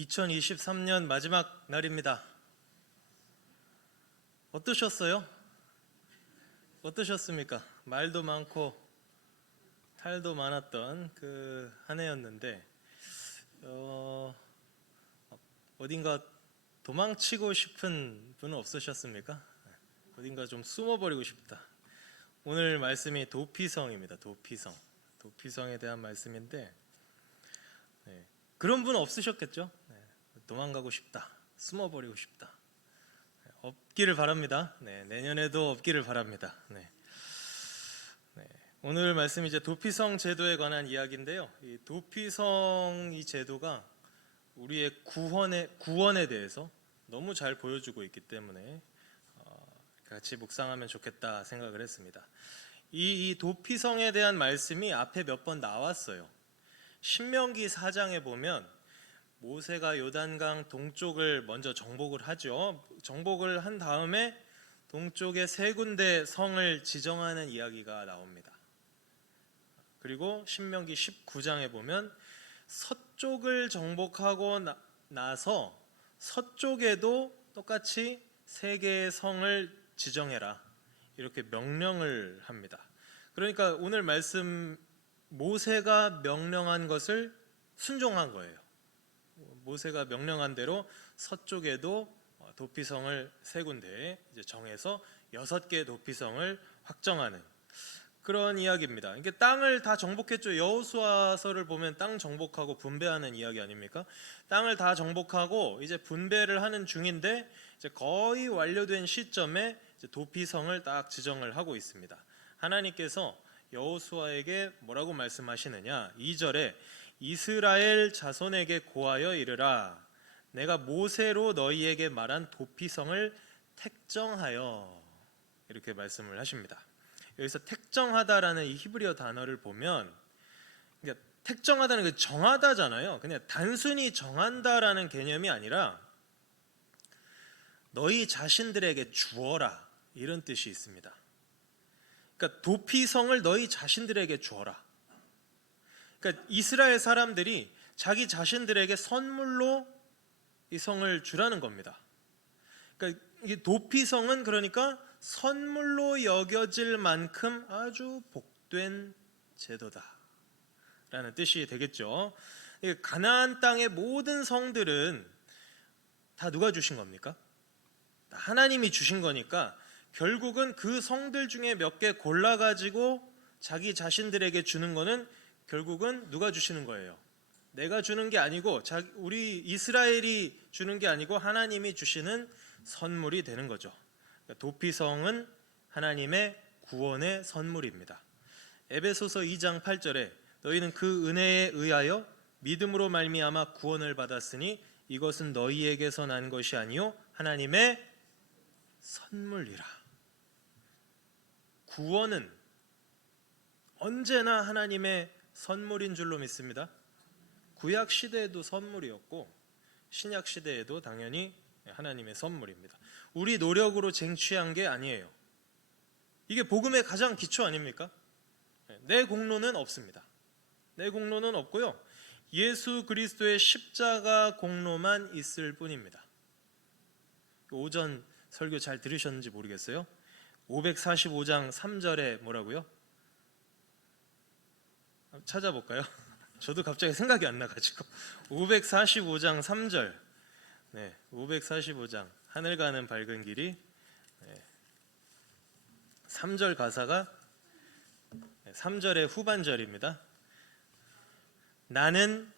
2023년 마지막 날입니다. 어떠셨어요? 어떠셨습니까? 말도 많고 탈도 많았던 그 한 해였는데 어딘가 도망치고 싶은 분은 없으셨습니까? 어딘가 좀 숨어버리고 싶다. 오늘 말씀이 도피성입니다. 도피성에 대한 말씀인데 그런 분은 없으셨겠죠? 도망가고 싶다, 숨어버리고 싶다. 없기를 바랍니다. 내년에도 없기를 바랍니다. 오늘 말씀 이제 도피성 제도에 관한 이야기인데요. 이 도피성 이 제도가 우리의 구원에 대해서 너무 잘 보여주고 있기 때문에 같이 묵상하면 좋겠다 생각을 했습니다. 이 도피성에 대한 말씀이 앞에 몇 번 나왔어요. 신명기 4장에 보면 모세가 요단강 동쪽을 먼저 정복을 하죠. 정복을 한 다음에 동쪽에 세 군데 성을 지정하는 이야기가 나옵니다. 그리고 신명기 19장에 보면 서쪽을 정복하고 나서 서쪽에도 똑같이 세 개의 성을 지정해라 이렇게 명령을 합니다. 그러니까 오늘 말씀 모세가 명령한 것을 순종한 거예요. 모세가 명령한 대로 서쪽에도 도피성을 세 군데 이제 정해서 6개 도피성을 확정하는 그런 이야기입니다. 이게 땅을 다 정복했죠. 여호수아서를 보면 땅 정복하고 분배하는 이야기 아닙니까? 땅을 다 정복하고 이제 분배를 하는 중인데 이제 거의 완료된 시점에 이제 도피성을 딱 지정을 하고 있습니다. 하나님께서 여호수아에게 뭐라고 말씀하시느냐? 2절에 이스라엘 자손에게 고하여 이르라 내가 모세로 너희에게 말한 도피성을 택정하여 이렇게 말씀을 하십니다. 여기서 택정하다라는 이 히브리어 단어를 보면 그러니까 택정하다는 게 정하다잖아요. 그냥 단순히 정한다라는 개념이 아니라 너희 자신들에게 주어라 이런 뜻이 있습니다. 그러니까 도피성을 너희 자신들에게 주어라. 그러니까 이스라엘 사람들이 자기 자신들에게 선물로 이 성을 주라는 겁니다. 그러니까 이 도피성은 그러니까 선물로 여겨질 만큼 아주 복된 제도다라는 뜻이 되겠죠. 가나안 땅의 모든 성들은 다 누가 주신 겁니까? 하나님이 주신 거니까 결국은 그 성들 중에 몇 개 골라가지고 자기 자신들에게 주는 거는 결국은 누가 주시는 거예요? 내가 주는 게 아니고 우리 이스라엘이 주는 게 아니고 하나님이 주시는 선물이 되는 거죠. 도피성은 하나님의 구원의 선물입니다. 에베소서 2장 8절에 너희는 그 은혜에 의하여 믿음으로 말미암아 구원을 받았으니 이것은 너희에게서 난 것이 아니요 하나님의 선물이라. 구원은 언제나 하나님의 선물인 줄로 믿습니다. 구약 시대에도 선물이었고 신약 시대에도 당연히 하나님의 선물입니다. 우리 노력으로 쟁취한 게 아니에요. 이게 복음의 가장 기초 아닙니까? 내 공로는 없습니다. 내 공로는 없고요. 예수 그리스도의 십자가 공로만 있을 뿐입니다. 오전 설교 잘 들으셨는지 모르겠어요. 545장 3절에 뭐라고요? 찾아볼까요? 저도 갑자기 생각이 안 나가지고 545장 3절 545장 하늘 가는 밝은 길이 3절 가사가 3절의 후반절입니다. 나는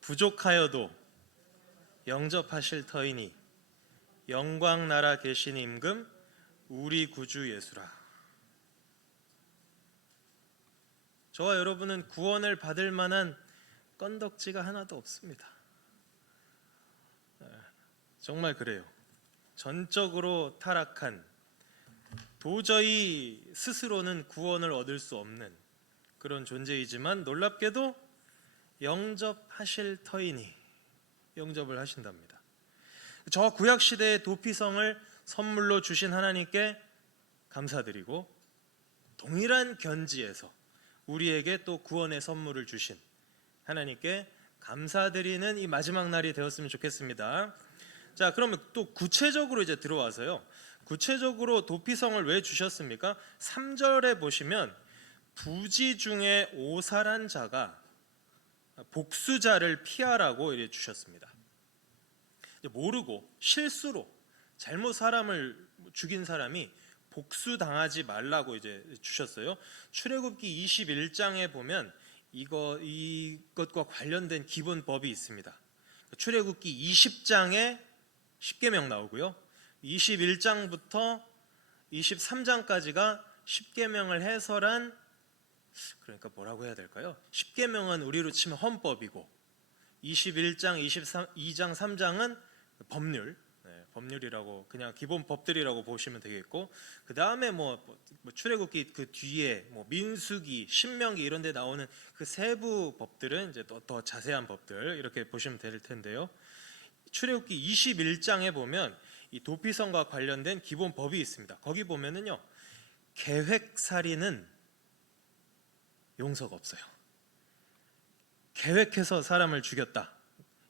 부족하여도 영접하실 터이니 영광 나라 계신 임금 우리 구주 예수라. 저와 여러분은 구원을 받을 만한 건덕지가 하나도 없습니다. 정말 그래요. 전적으로 타락한 도저히 스스로는 구원을 얻을 수 없는 그런 존재이지만 놀랍게도 영접하실 터이니 영접을 하신답니다. 저 구약시대의 도피성을 선물로 주신 하나님께 감사드리고 동일한 견지에서 우리에게 또 구원의 선물을 주신 하나님께 감사드리는 이 마지막 날이 되었으면 좋겠습니다. 자, 그러면 또 구체적으로 이제 들어와서요. 구체적으로 도피성을 왜 주셨습니까? 3절에 보시면 부지 중에 오살한 자가 복수자를 피하라고 이래 주셨습니다. 모르고 실수로 잘못 사람을 죽인 사람이 복수당하지 말라고 이제 주셨어요. 출애굽기 21장에 보면 이것과 관련된 기본법이 있습니다. 출애굽기 20장에 십계명 나오고요. 21장부터 23장까지가 십계명을 해설한, 그러니까 뭐라고 해야 될까요? 십계명은 우리로 치면 헌법이고 21장, 22장, 3장은 법률, 법률이라고 그냥 기본 법들이라고 보시면 되겠고, 그 다음에 뭐 출애굽기 그 뒤에 뭐 민수기, 신명기 이런 데 나오는 그 세부 법들은 이제 더 자세한 법들 이렇게 보시면 될 텐데요. 출애굽기 21장에 보면 이 도피성과 관련된 기본 법이 있습니다. 거기 보면은요, 계획살인은 용서가 없어요. 계획해서 사람을 죽였다,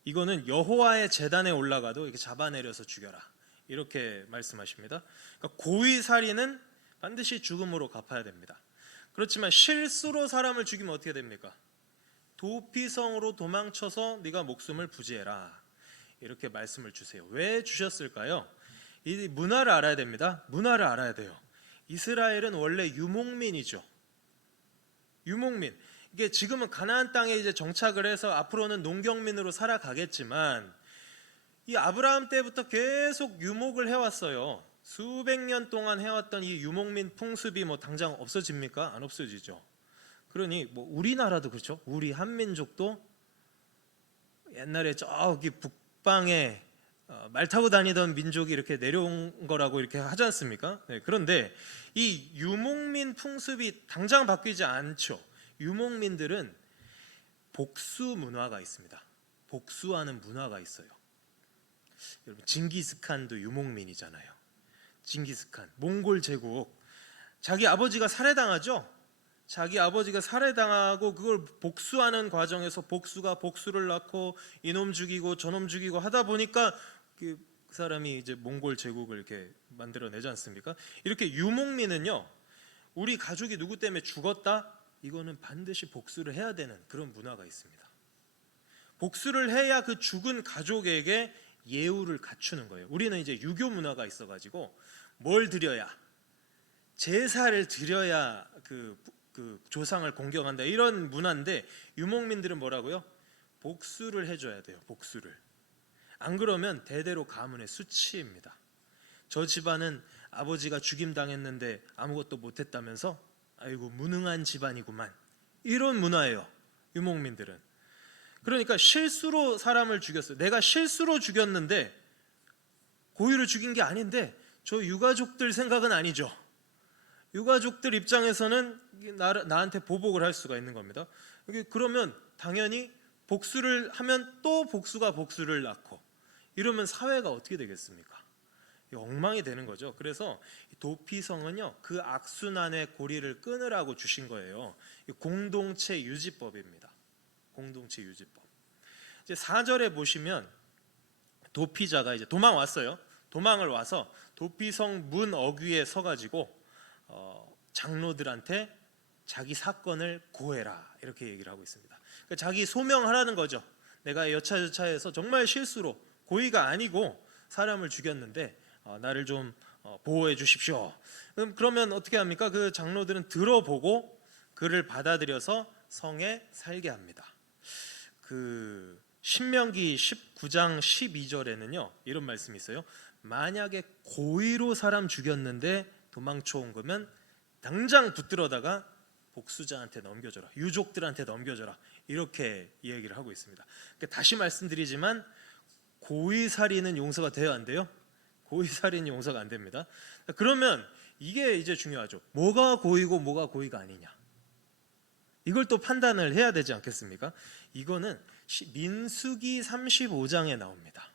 이거는 여호와의 제단에 올라가도 이렇게 잡아내려서 죽여라, 이렇게 말씀하십니다. 그러니까 고의살인은 반드시 죽음으로 갚아야 됩니다. 그렇지만 실수로 사람을 죽이면 어떻게 됩니까? 도피성으로 도망쳐서 네가 목숨을 부지해라, 이렇게 말씀을 주세요. 왜 주셨을까요? 이 문화를 알아야 됩니다. 문화를 알아야 돼요. 이스라엘은 원래 유목민이죠. 유목민. 이게 지금은 가나안 땅에 이제 정착을 해서 앞으로는 농경민으로 살아가겠지만, 이 아브라함 때부터 계속 유목을 해왔어요. 수백 년 동안 해왔던 이 유목민 풍습이 뭐 당장 없어집니까? 안 없어지죠. 그러니 뭐 우리나라도 그렇죠. 우리 한민족도 옛날에 저기 북방에 말 타고 다니던 민족이 이렇게 내려온 거라고 이렇게 하지 않습니까? 네, 그런데 이 유목민 풍습이 당장 바뀌지 않죠. 유목민들은 복수 문화가 있습니다. 복수하는 문화가 있어요. 여러분, 징기스칸도 유목민이잖아요. 징기스칸, 몽골 제국, 자기 아버지가 살해당하죠. 자기 아버지가 살해당하고 그걸 복수하는 과정에서 복수가 복수를 낳고 이놈 죽이고 저놈 죽이고 하다 보니까 그 사람이 이제 몽골 제국을 이렇게 만들어내지 않습니까? 이렇게 유목민은요, 우리 가족이 누구 때문에 죽었다, 이거는 반드시 복수를 해야 되는 그런 문화가 있습니다. 복수를 해야 그 죽은 가족에게 예우를 갖추는 거예요. 우리는 이제 유교 문화가 있어가지고 뭘 드려야, 제사를 드려야 그 조상을 공경한다, 이런 문화인데, 유목민들은 뭐라고요? 복수를 해줘야 돼요. 복수를. 안 그러면 대대로 가문의 수치입니다. 저 집안은 아버지가 죽임당했는데 아무것도 못했다면서 아이고 무능한 집안이구만, 이런 문화예요, 유목민들은. 그러니까 실수로 사람을 죽였어요. 내가 실수로 죽였는데 고의로 죽인 게 아닌데 저 유가족들 생각은 아니죠. 유가족들 입장에서는 나한테 보복을 할 수가 있는 겁니다. 그러면 당연히 복수를 하면 또 복수가 복수를 낳고, 이러면 사회가 어떻게 되겠습니까? 엉망이 되는 거죠. 그래서 도피성은요, 그 악순환의 고리를 끊으라고 주신 거예요. 공동체 유지법입니다. 공동체 유지법. 이제 4절에 보시면 도피자가 이제 도망왔어요. 도망을 와서 도피성 문 어귀에 서가지고 장로들한테 자기 사건을 고해라, 이렇게 얘기를 하고 있습니다. 그러니까 자기 소명하라는 거죠. 내가 여차저차해서 정말 실수로, 고의가 아니고 사람을 죽였는데 나를 좀 보호해 주십시오. 그러면 어떻게 합니까? 그 장로들은 들어보고 그를 받아들여서 성에 살게 합니다. 그 신명기 19장 12절에는요 이런 말씀이 있어요. 만약에 고의로 사람 죽였는데 도망쳐 온 거면 당장 붙들어다가 복수자한테 넘겨줘라, 유족들한테 넘겨줘라, 이렇게 이야기를 하고 있습니다. 그러니까 다시 말씀드리지만 고의살인은 용서가 돼요, 안 돼요? 고의살인이 용서가 안 됩니다. 그러면 이게 이제 중요하죠. 뭐가 고의고 뭐가 고의가 아니냐, 이걸 또 판단을 해야 되지 않겠습니까? 이거는 민수기 35장에 나옵니다.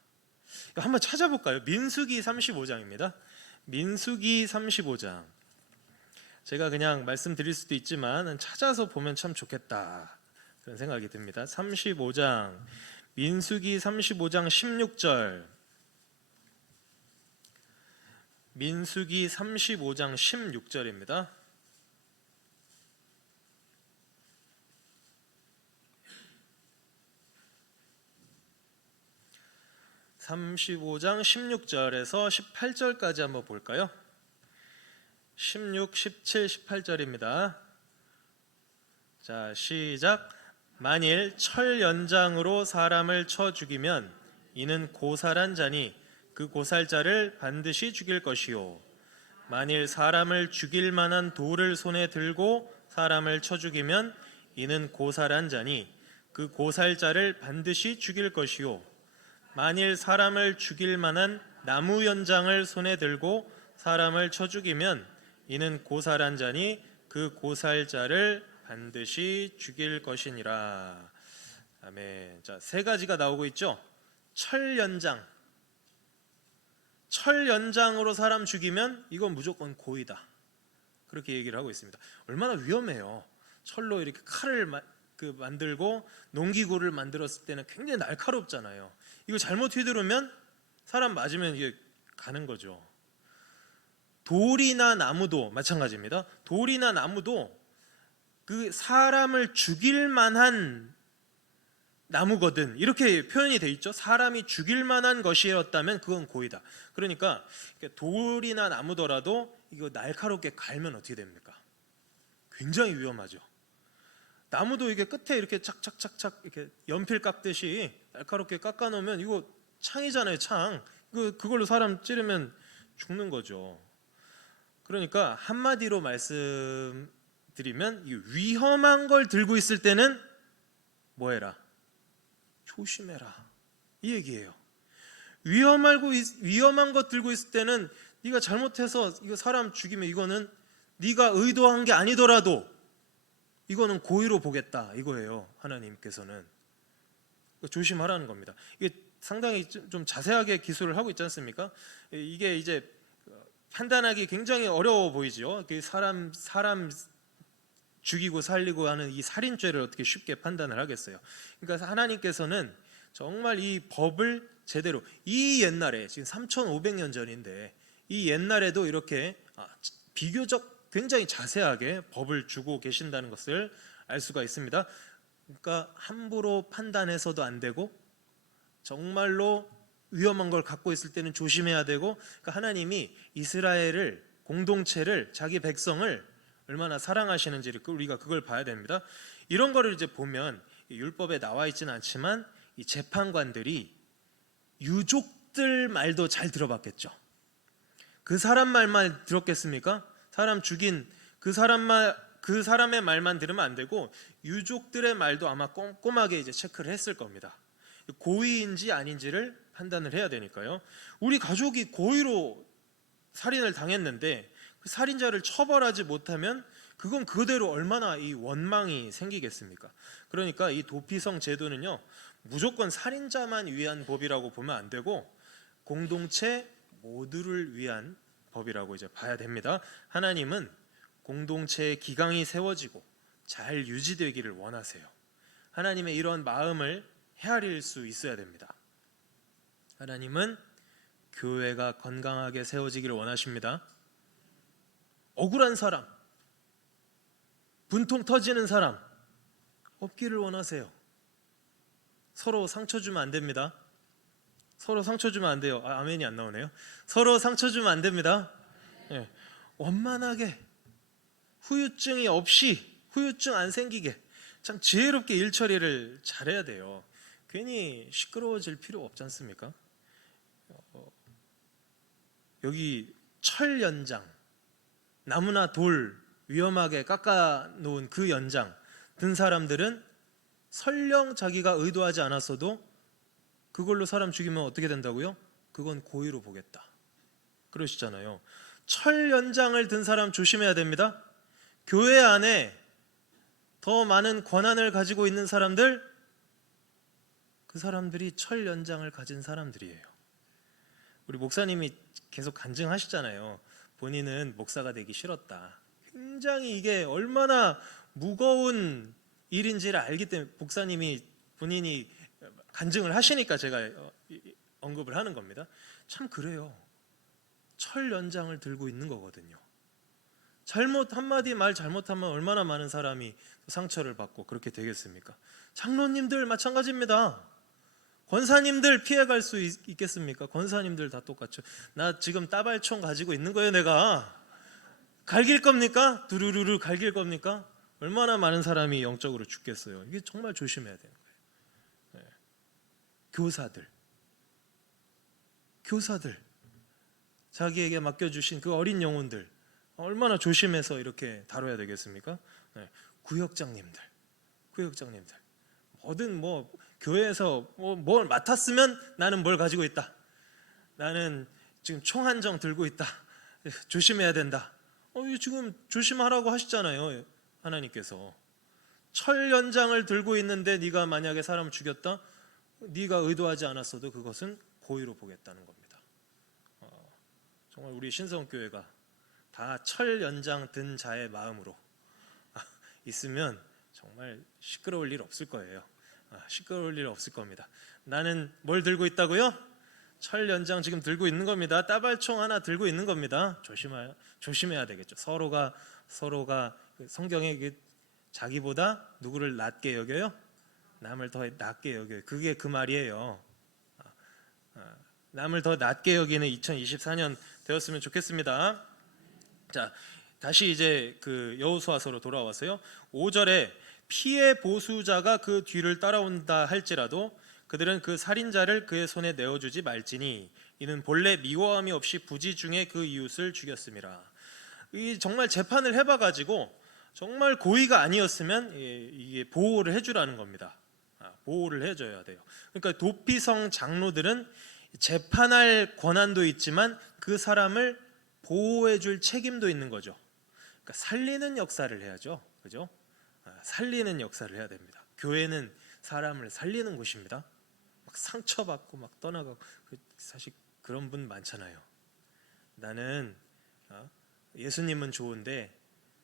한번 찾아볼까요? 민수기 35장입니다. 민수기 35장. 제가 그냥 말씀드릴 수도 있지만 찾아서 보면 참 좋겠다. 그런 생각이 듭니다. 35장 민수기 35장 16절 민수기 35장 16절입니다. (35장) 16절에서 18절까지 한번 볼까요? 16, 17, 18절입니다. 자, 시작. 만일 철 연장으로 사람을 쳐 죽이면 이는 고살한 자니 그 고살자를 반드시 죽일 것이요, 만일 사람을 죽일 만한 돌을 손에 들고 사람을 쳐 죽이면 이는 고살한 자니 그 고살자를 반드시 죽일 것이요, 만일 사람을 죽일 만한 나무 연장을 손에 들고 사람을 쳐 죽이면 이는 고살한 자니 그 고살자를 반드시 죽일 것이니라. 아멘. 자, 세 가지가 나오고 있죠. 철 연장. 철 연장으로 사람 죽이면 이건 무조건 고의다. 그렇게 얘기를 하고 있습니다. 얼마나 위험해요. 철로 이렇게 칼을 만들고 농기구를 만들었을 때는 굉장히 날카롭잖아요. 이거 잘못 휘두르면 사람 맞으면 이게 가는 거죠. 돌이나 나무도 마찬가지입니다. 돌이나 나무도 그 사람을 죽일 만한 나무거든, 이렇게 표현이 돼 있죠. 사람이 죽일 만한 것이었다면 그건 고의다. 그러니까 돌이나 나무더라도 이거 날카롭게 갈면 어떻게 됩니까? 굉장히 위험하죠. 나무도 이게 끝에 이렇게 착착착착 이렇게 연필 깎듯이 날카롭게 깎아 놓으면 이거 창이잖아요, 창. 그걸로 사람 찌르면 죽는 거죠. 그러니까 한마디로 말씀드리면 위험한 걸 들고 있을 때는 뭐 해라? 조심해라, 이 얘기예요. 위험한 것 들고 있을 때는 네가 잘못해서 이거 사람 죽이면 이거는 네가 의도한 게 아니더라도 이거는 고의로 보겠다, 이거예요. 하나님께서는 조심하라는 겁니다. 이게 상당히 좀 자세하게 기술을 하고 있지 않습니까? 이게 이제 판단하기 굉장히 어려워 보이죠. 사람 죽이고 살리고 하는 이 살인죄를 어떻게 쉽게 판단을 하겠어요. 그러니까 하나님께서는 정말 이 법을 제대로, 이 옛날에 지금 3,500년 전인데 이 옛날에도 이렇게 비교적 굉장히 자세하게 법을 주고 계신다는 것을 알 수가 있습니다. 그러니까 함부로 판단해서도 안 되고 정말로 위험한 걸 갖고 있을 때는 조심해야 되고, 그러니까 하나님이 이스라엘을, 공동체를, 자기 백성을 얼마나 사랑하시는지를 우리가 그걸 봐야 됩니다. 이런 거를 이제 보면 율법에 나와 있지는 않지만 이 재판관들이 유족들 말도 잘 들어봤겠죠. 그 사람 말만 들었겠습니까? 사람 죽인 그 사람의 말만 들으면 안 되고 유족들의 말도 아마 꼼꼼하게 이제 체크를 했을 겁니다. 고의인지 아닌지를 판단을 해야 되니까요. 우리 가족이 고의로 살인을 당했는데 그 살인자를 처벌하지 못하면 그건 그대로 얼마나 이 원망이 생기겠습니까? 그러니까 이 도피성 제도는요, 무조건 살인자만 위한 법이라고 보면 안 되고 공동체 모두를 위한 법이라고 이제 봐야 됩니다. 하나님은 공동체의 기강이 세워지고 잘 유지되기를 원하세요. 하나님의 이런 마음을 헤아릴 수 있어야 됩니다. 하나님은 교회가 건강하게 세워지기를 원하십니다. 억울한 사람, 분통 터지는 사람 없기를 원하세요. 서로 상처 주면 안 됩니다. 서로 상처 주면 안 돼요. 아멘이 안 나오네요. 서로 상처 주면 안 됩니다. 네. 원만하게, 후유증이 없이, 후유증 안 생기게 참 지혜롭게 일 처리를 잘해야 돼요. 괜히 시끄러워질 필요 없지 않습니까? 여기 철 연장, 나무나 돌 위험하게 깎아 놓은 그 연장 든 사람들은 설령 자기가 의도하지 않았어도 그걸로 사람 죽이면 어떻게 된다고요? 그건 고의로 보겠다, 그러시잖아요. 철 연장을 든 사람 조심해야 됩니다. 교회 안에 더 많은 권한을 가지고 있는 사람들, 그 사람들이 철 연장을 가진 사람들이에요. 우리 목사님이 계속 간증하시잖아요. 본인은 목사가 되기 싫었다. 굉장히 이게 얼마나 무거운 일인지를 알기 때문에 목사님이 본인이 간증을 하시니까 제가 언급을 하는 겁니다. 참 그래요. 철 연장을 들고 있는 거거든요. 잘못 한마디 말 잘못하면 얼마나 많은 사람이 상처를 받고 그렇게 되겠습니까? 장로님들 마찬가지입니다. 권사님들 피해갈 수 있겠습니까? 권사님들 다 똑같죠. 나 지금 따발총 가지고 있는 거예요. 내가 갈길 겁니까? 두루루루 갈길 겁니까? 얼마나 많은 사람이 영적으로 죽겠어요. 이게 정말 조심해야 되는 거예요. 교사들 자기에게 맡겨주신 그 어린 영혼들 얼마나 조심해서 이렇게 다뤄야 되겠습니까? 구역장님들 뭐든 교회에서 뭘 맡았으면 나는 뭘 가지고 있다. 나는 지금 총 한 정 들고 있다. 조심해야 된다. 지금 조심하라고 하시잖아요. 하나님께서. 철 연장을 들고 있는데 네가 만약에 사람을 죽였다. 네가 의도하지 않았어도 그것은 고의로 보겠다는 겁니다. 정말 우리 신성교회가 다 철 연장 든 자의 마음으로 있으면 정말 시끄러울 일 없을 거예요. 시끄러울 일 없을 겁니다. 나는 뭘 들고 있다고요? 철 연장 지금 들고 있는 겁니다. 따발총 하나 들고 있는 겁니다. 조심해야 되겠죠. 서로가 성경에 자기보다 누구를 낮게 여겨요? 남을 더 낮게 여겨요. 그게 그 말이에요. 남을 더 낮게 여기는 2024년 되었으면 좋겠습니다. 자, 다시 이제 그 여호수아서로 돌아와서요. 5절에 피해 보수자가 그 뒤를 따라온다 할지라도 그들은 그 살인자를 그의 손에 내어주지 말지니 이는 본래 미워함이 없이 부지 중에 그 이웃을 죽였음이라. 이 정말 재판을 해봐가지고 정말 고의가 아니었으면 이게 보호를 해주라는 겁니다. 보호를 해줘야 돼요. 그러니까 도피성 장로들은 재판할 권한도 있지만 그 사람을 보호해줄 책임도 있는 거죠. 그러니까 살리는 역사를 해야죠, 그죠? 살리는 역사를 해야 됩니다. 교회는 사람을 살리는 곳입니다. 막 상처받고 막 떠나가고 사실 그런 분 많잖아요. 나는 예수님은 좋은데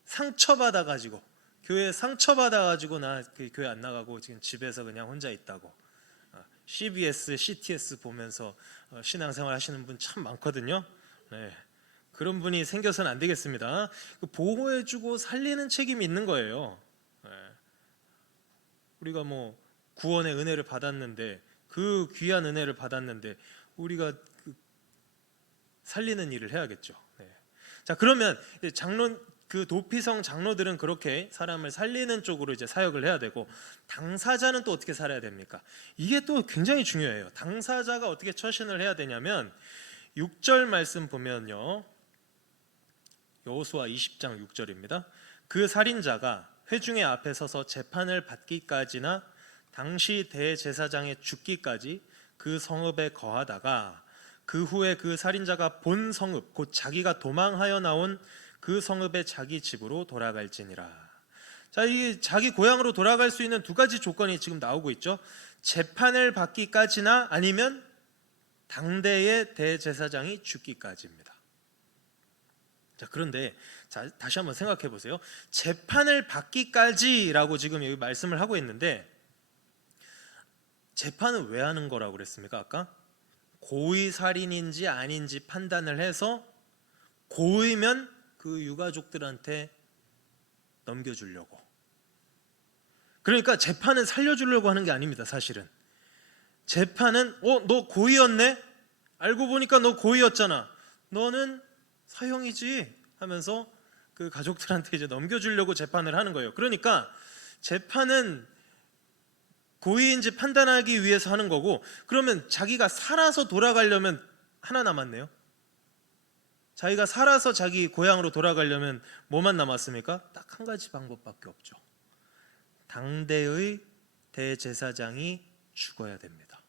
상처받아가지고 교회 상처받아가지고 나 교회 안 나가고 지금 집에서 그냥 혼자 있다고 CBS, CTS 보면서 신앙생활 하시는 분 참 많거든요. 네. 그런 분이 생겨서는 안 되겠습니다. 보호해주고 살리는 책임이 있는 거예요. 우리가 구원의 은혜를 받았는데 그 귀한 은혜를 받았는데 우리가 살리는 일을 해야겠죠. 자, 그러면 그 도피성 장로들은 그렇게 사람을 살리는 쪽으로 이제 사역을 해야 되고 당사자는 또 어떻게 살아야 됩니까? 이게 또 굉장히 중요해요. 당사자가 어떻게 처신을 해야 되냐면 6절 말씀 보면요. 여호수아 20장 6절입니다. 그 살인자가 회중의 앞에 서서 재판을 받기까지나 당시 대제사장의 죽기까지 그 성읍에 거하다가 그 후에 그 살인자가 본 성읍 곧 자기가 도망하여 나온 그 성읍의 자기 집으로 돌아갈지니라. 자, 이 자기 고향으로 돌아갈 수 있는 두 가지 조건이 지금 나오고 있죠. 재판을 받기까지나 아니면 당대의 대제사장이 죽기까지입니다. 자, 그런데 다시 한번 생각해 보세요. 재판을 받기까지라고 지금 여기 말씀을 하고 있는데 재판은 왜 하는 거라고 그랬습니까? 아까 고의 살인인지 아닌지 판단을 해서 고의면 그 유가족들한테 넘겨주려고. 그러니까 재판은 살려주려고 하는 게 아닙니다. 사실은 재판은 너 고의였네? 알고 보니까 너 고의였잖아. 너는 사형이지 하면서 그 가족들한테 이제 넘겨주려고 재판을 하는 거예요. 그러니까 재판은 고의인지 판단하기 위해서 하는 거고, 그러면 자기가 살아서 돌아가려면 하나 남았네요. 자기가 살아서 자기 고향으로 돌아가려면 뭐만 남았습니까? 딱 한 가지 방법밖에 없죠. 당대의 대제사장이 죽어야 됩니다.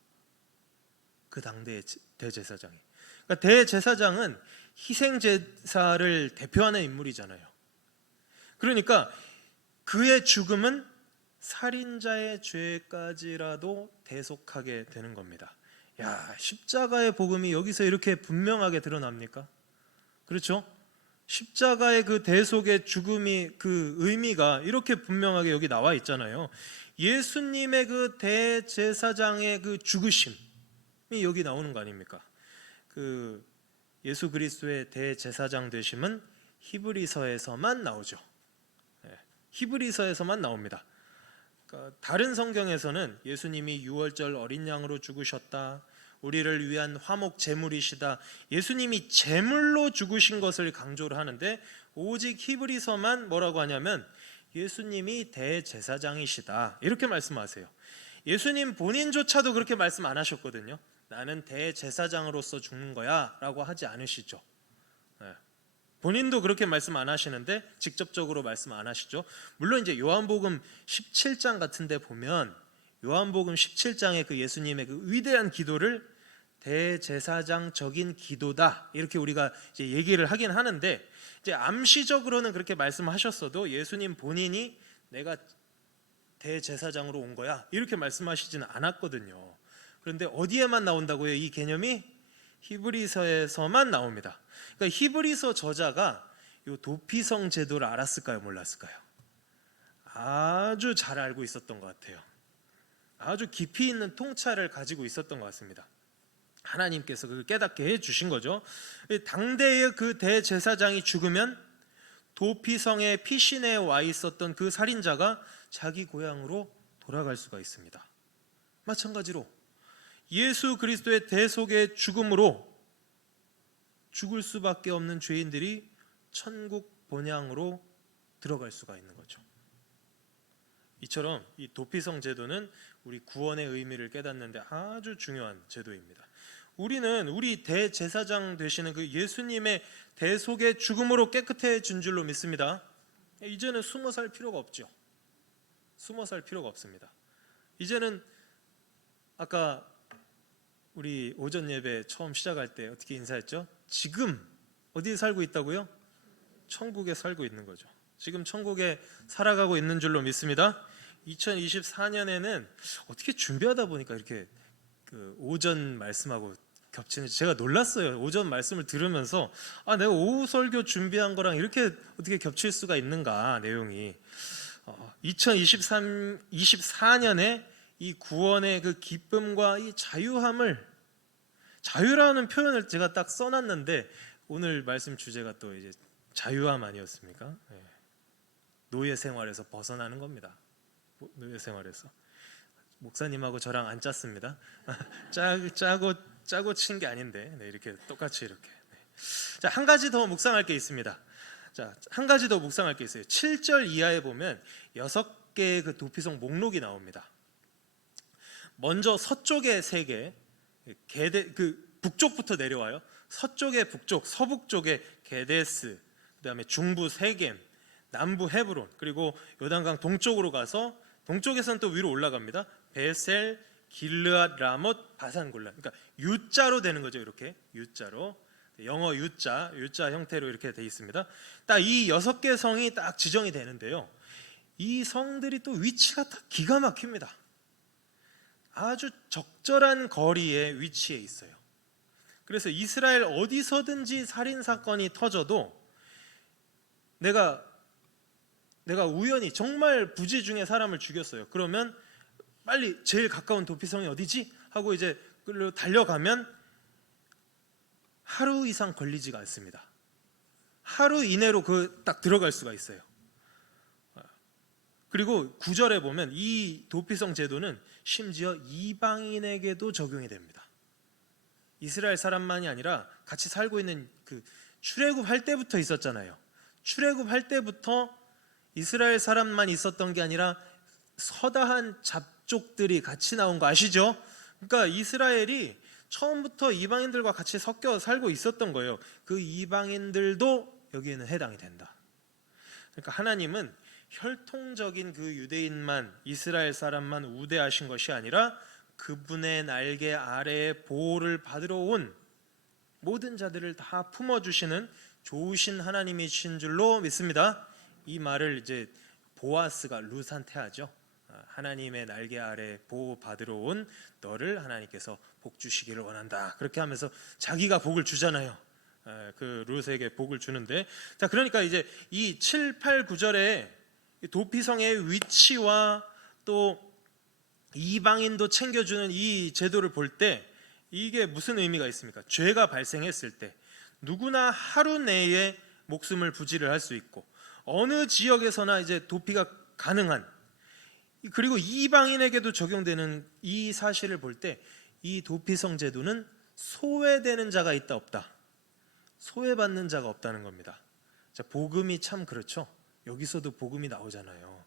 그 당대의 대제사장이. 그러니까 대제사장은 희생제사를 대표하는 인물이잖아요. 그러니까 그의 죽음은 살인자의 죄까지라도 대속하게 되는 겁니다. 야, 십자가의 복음이 여기서 이렇게 분명하게 드러납니까? 그렇죠? 십자가의 그 대속의 죽음이 그 의미가 이렇게 분명하게 여기 나와 있잖아요. 예수님의 그 대제사장의 그 죽으심이 여기 나오는 거 아닙니까? 그 예수 그리스도의 대제사장 되심은 히브리서에서만 나오죠. 히브리서에서만 나옵니다. 그러니까 다른 성경에서는 예수님이 유월절 어린 양으로 죽으셨다, 우리를 위한 화목 제물이시다, 예수님이 제물로 죽으신 것을 강조를 하는데, 오직 히브리서만 뭐라고 하냐면 예수님이 대제사장이시다 이렇게 말씀하세요. 예수님 본인조차도 그렇게 말씀 안 하셨거든요. 나는 대제사장으로서 죽는 거야 라고 하지 않으시죠. 본인도 그렇게 말씀 안 하시는데 직접적으로 말씀 안 하시죠. 물론 이제 요한복음 17장 같은 데 보면 요한복음 17장의 그 예수님의 그 위대한 기도를 대제사장적인 기도다 이렇게 우리가 이제 얘기를 하긴 하는데, 이제 암시적으로는 그렇게 말씀하셨어도 예수님 본인이 내가 대제사장으로 온 거야 이렇게 말씀하시지는 않았거든요. 그런데 어디에만 나온다고요? 이 개념이 히브리서에서만 나옵니다. 그러니까 히브리서 저자가 이 도피성 제도를 알았을까요? 몰랐을까요? 아주 잘 알고 있었던 것 같아요. 아주 깊이 있는 통찰을 가지고 있었던 것 같습니다. 하나님께서 그걸 깨닫게 해주신 거죠. 당대의 그 대제사장이 죽으면 도피성의 피신에 와 있었던 그 살인자가 자기 고향으로 돌아갈 수가 있습니다. 마찬가지로 예수 그리스도의 대속의 죽음으로 죽을 수밖에 없는 죄인들이 천국 본향으로 들어갈 수가 있는 거죠. 이처럼 이 도피성 제도는 우리 구원의 의미를 깨닫는데 아주 중요한 제도입니다. 우리는 우리 대제사장 되시는 그 예수님의 대속의 죽음으로 깨끗해진 줄로 믿습니다. 이제는 숨어 살 필요가 없죠. 숨어 살 필요가 없습니다. 이제는 아까 우리 오전 예배 처음 시작할 때 어떻게 인사했죠? 지금 어디에 살고 있다고요? 천국에 살고 있는 거죠. 지금 천국에 살아가고 있는 줄로 믿습니다. 2024년에는 어떻게 준비하다 보니까 이렇게 그 오전 말씀하고 겹치는지 제가 놀랐어요. 오전 말씀을 들으면서 내가 오후 설교 준비한 거랑 이렇게 어떻게 겹칠 수가 있는가 내용이. 2024년에 이 구원의 그 기쁨과 이 자유라는 표현을 제가 딱 써놨는데 오늘 말씀 주제가 또 이제 자유함 아니었습니까? 노예 생활에서 벗어나는 겁니다. 노예 생활에서 목사님하고 저랑 안 짰습니다. 짜고 친 게 아닌데 이렇게 똑같이 이렇게. 자, 한 가지 더 묵상할 게 있습니다. 자, 한 가지 더 묵상할 게 있어요. 7절 이하에 보면 6개의 그 도피성 목록이 나옵니다. 먼저 서쪽에 3개, 그 북쪽부터 내려와요. 서쪽에 북쪽, 서북쪽에 게데스, 그다음에 중부 세겜, 남부 헤브론, 그리고 요단강 동쪽으로 가서 동쪽에서는 또 위로 올라갑니다. 베셀, 길르앗, 라못, 바산 골란. 그러니까 U자로 되는 거죠. 이렇게 U자로, 영어 U자 형태로 이렇게 돼 있습니다. 딱 이 6개 성이 딱 지정이 되는데요. 이 성들이 또 위치가 딱 기가 막힙니다. 아주 적절한 거리에 위치해 있어요. 그래서 이스라엘 어디서든지 살인 사건이 터져도 내가 우연히 정말 부지 중에 사람을 죽였어요. 그러면 빨리 제일 가까운 도피성이 어디지? 하고 이제 달려가면 하루 이상 걸리지가 않습니다. 하루 이내로 딱 들어갈 수가 있어요. 그리고 9절에 보면 이 도피성 제도는 심지어 이방인에게도 적용이 됩니다. 이스라엘 사람만이 아니라 같이 살고 있는 그 출애굽할 때부터 있었잖아요. 출애굽할 때부터 이스라엘 사람만 있었던 게 아니라 서다한 잡족들이 같이 나온 거 아시죠? 그러니까 이스라엘이 처음부터 이방인들과 같이 섞여 살고 있었던 거예요. 그 이방인들도 여기에는 해당이 된다. 그러니까 하나님은 혈통적인 그 유대인만, 이스라엘 사람만 우대하신 것이 아니라 그분의 날개 아래에 보호를 받으러 온 모든 자들을 다 품어주시는 좋으신 하나님이신 줄로 믿습니다. 이 말을 이제 보아스가 룻한테 하죠. 하나님의 날개 아래 보호받으러 온 너를 하나님께서 복 주시기를 원한다. 그렇게 하면서 자기가 복을 주잖아요. 그 룻에게 복을 주는데, 자 그러니까 이제 이 7, 8, 9절에 도피성의 위치와 또 이방인도 챙겨주는 이 제도를 볼 때 이게 무슨 의미가 있습니까? 죄가 발생했을 때 누구나 하루 내에 목숨을 부지를 할 수 있고 어느 지역에서나 이제 도피가 가능한, 그리고 이방인에게도 적용되는 이 사실을 볼 때 이 도피성 제도는 소외되는 자가 있다 없다, 소외받는 자가 없다는 겁니다. 자, 복음이 참 그렇죠. 여기서도 복음이 나오잖아요.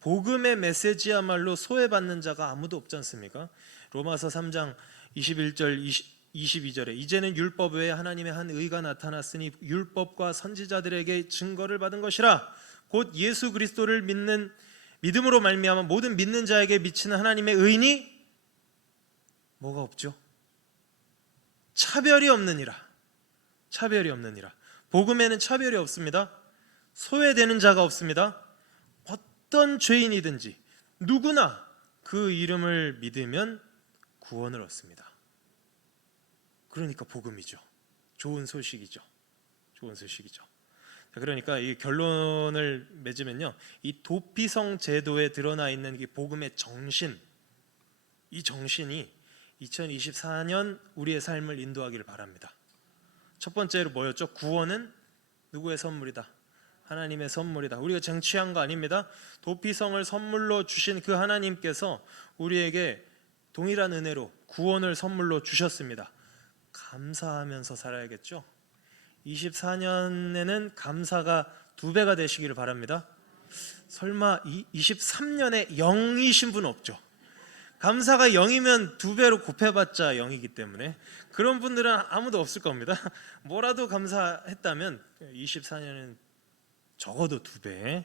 복음의 메시지야말로 소외받는 자가 아무도 없지 않습니까? 로마서 3장 21절 22절에 이제는 율법 외에 하나님의 한 의가 나타났으니 율법과 선지자들에게 증거를 받은 것이라. 곧 예수 그리스도를 믿음으로 말미암아 모든 믿는 자에게 미치는 하나님의 의니 뭐가 없죠? 차별이 없느니라. 차별이 없느니라. 복음에는 차별이 없습니다. 소외되는 자가 없습니다. 어떤 죄인이든지 누구나 그 이름을 믿으면 구원을 얻습니다. 그러니까 복음이죠. 좋은 소식이죠. 좋은 소식이죠. 그러니까 이 결론을 맺으면요, 이 도피성 제도에 드러나 있는 이 복음의 정신, 이 정신이 2024년 우리의 삶을 인도하기를 바랍니다. 첫 번째로 뭐였죠? 구원은 누구의 선물이다? 하나님의 선물이다. 우리가 쟁취한 거 아닙니다. 도피성을 선물로 주신 그 하나님께서 우리에게 동일한 은혜로 구원을 선물로 주셨습니다. 감사하면서 살아야겠죠. 24년에는 감사가 2배가 되시기를 바랍니다. 설마 23년에 0이신 분 없죠? 감사가 0이면 2배로 곱해봤자 0이기 때문에 그런 분들은 아무도 없을 겁니다. 뭐라도 감사했다면 24년은 적어도 2배,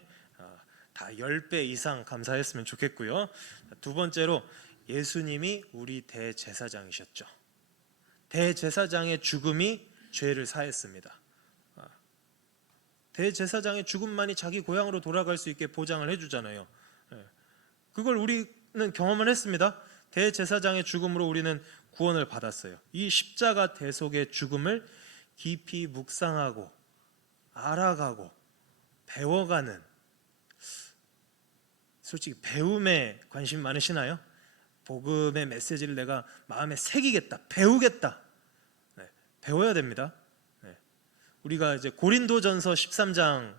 다 10배 이상 감사했으면 좋겠고요. 두 번째로 예수님이 우리 대제사장이셨죠. 대제사장의 죽음이 죄를 사했습니다. 대제사장의 죽음만이 자기 고향으로 돌아갈 수 있게 보장을 해주잖아요. 그걸 우리는 경험을 했습니다. 대제사장의 죽음으로 우리는 구원을 받았어요. 이 십자가 대속의 죽음을 깊이 묵상하고 알아가고 배워가는, 솔직히 배움에 관심 많으시나요? 복음의 메시지를 내가 마음에 새기겠다, 배우겠다. 배워야 됩니다. 우리가 이제 고린도전서 13장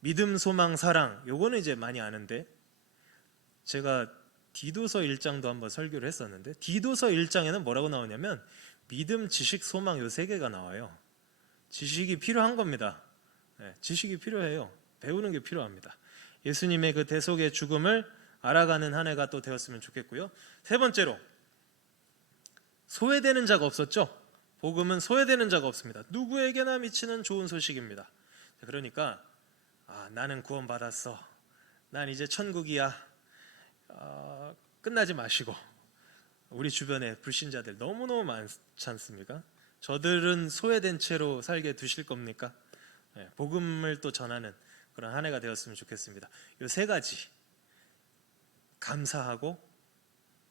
믿음, 소망, 사랑, 요거는 이제 많이 아는데, 제가 디도서 1장도 한번 설교를 했었는데 디도서 1장에는 뭐라고 나오냐면 믿음, 지식, 소망 요 3개가 나와요. 지식이 필요한 겁니다. 지식이 필요해요. 배우는 게 필요합니다. 예수님의 그 대속의 죽음을 알아가는 한 해가 또 되었으면 좋겠고요. 세 번째로 소외되는 자가 없었죠. 복음은 소외되는 자가 없습니다. 누구에게나 미치는 좋은 소식입니다. 그러니까 나는 구원받았어, 난 이제 천국이야, 끝나지 마시고, 우리 주변에 불신자들 너무너무 많지 않습니까? 저들은 소외된 채로 살게 두실 겁니까? 복음을 또 전하는 그런 한 해가 되었으면 좋겠습니다. 이 3가지, 감사하고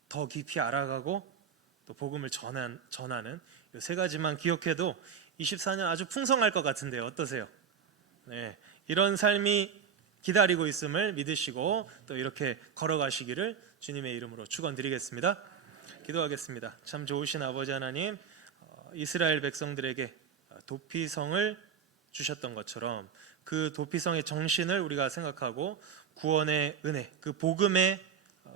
더 깊이 알아가고 또 복음을 전하는 이 3가지만 기억해도 24년 아주 풍성할 것 같은데요. 어떠세요? 이런 삶이 기다리고 있음을 믿으시고 또 이렇게 걸어가시기를 주님의 이름으로 축원드리겠습니다. 기도하겠습니다. 참 좋으신 아버지 하나님, 이스라엘 백성들에게 도피성을 주셨던 것처럼 그 도피성의 정신을 우리가 생각하고 구원의 은혜, 그 복음의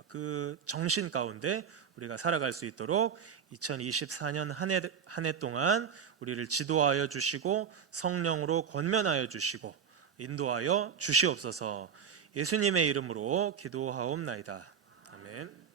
그 정신 가운데 우리가 살아갈 수 있도록 2024년 한 해 동안 우리를 지도하여 주시고 성령으로 권면하여 주시고 인도하여 주시옵소서. 예수님의 이름으로 기도하옵나이다. 아멘.